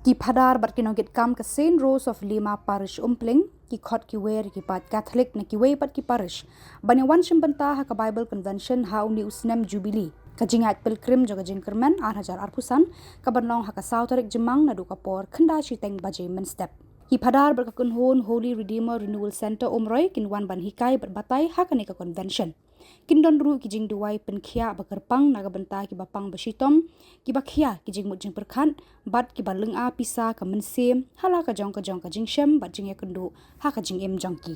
Ki phadar bat kinogit kam ke Saint Rose of Lima Parish Umpling ki Khot ki wer ki pat Catholic na ki we pat ki parish bani wan shimbanta Haka Bible Convention hau ni usnem Jubilee kajingat pilgrim joga jingkermen 8,000 arpusan kabanlong Haka Tarik Jymmang na duka por khanda chiteng baje men step ki phadar berkakun hon Holy Redeemer Renewal Center umroy kin wan ban hikai berbatai Haka ni ka convention kin don ru ki jing duai penkhia bakerpang naga benta ki bapang basitom ki bakhia ki jing mujing perkhan bat ki baleng a pisa ka mensem hala ka jong ka jing shem bat jing yakundu ha ka jing em jongki